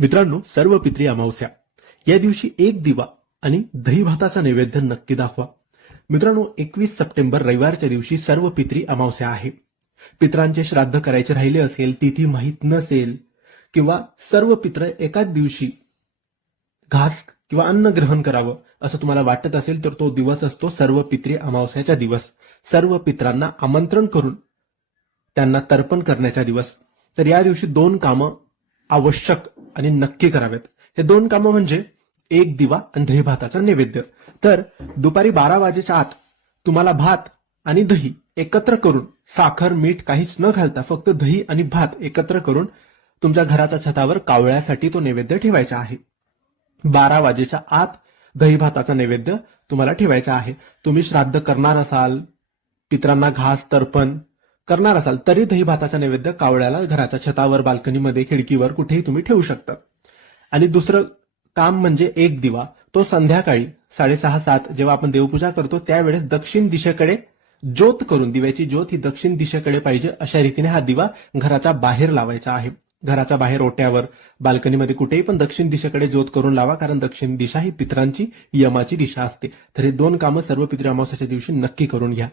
मित्रांनो, सर्व पित्री अमावस्या या दिवशी एक दिवा आणि दही भाताचा नैवेद्य नक्की दाखवा. मित्रांनो, 21 सप्टेंबर रविवारच्या दिवशी सर्व पित्री अमावस्या आहे. पित्रांचे श्राद्ध करायचे राहिले असेल, तिथी माहीत नसेल किंवा सर्व पित्र एकाच दिवशी घास किंवा अन्न ग्रहण करावं असं तुम्हाला वाटत असेल तर तो दिवस असतो सर्व पित्री अमावस्याचा दिवस. सर्व पित्रांना आमंत्रण करून त्यांना तर्पण करण्याचा दिवस. तर या दिवशी 2 कामं आवश्यक आणि नक्की करावेत. हे 2 कामं म्हणजे एक दिवा आणि दही भाताचा नैवेद्य. तर दुपारी 12 वाजेच्या आत तुम्हाला भात आणि दही एकत्र करून, साखर मीठ काहीच न घालता फक्त दही आणि भात एकत्र करून तुमच्या घराच्या छतावर कावळ्यासाठी तो नैवेद्य ठेवायचा आहे. 12 वाजेच्या आत दही भाताचा नैवेद्य तुम्हाला ठेवायचा आहे. तुम्ही श्राद्ध करणार असाल, पित्रांना घास तर्पण करणार असाल तरी दही भाताचा नैवेद्य कावळ्याला घराच्या छतावर, बाल्कनीमध्ये, खिडकीवर कुठेही तुम्ही ठेवू शकता. आणि दुसरं काम म्हणजे एक दिवा. तो संध्याकाळी 6:30-7 जेव्हा आपण देवपूजा करतो त्यावेळेस दक्षिण दिशेकडे ज्योत करून, दिव्याची ज्योत ही दक्षिण दिशेकडे पाहिजे अशा रीतीने हा दिवा घराच्या बाहेर लावायचा आहे. घराच्या बाहेर, ओट्यावर, बाल्कनीमध्ये कुठेही पण दक्षिण दिशेकडे ज्योत करून लावा, कारण दक्षिण दिशा ही पित्रांची, यमाची दिशा असते. तर हे 2 कामं सर्व पितृ अमावस्याच्या दिवशी नक्की करून घ्या.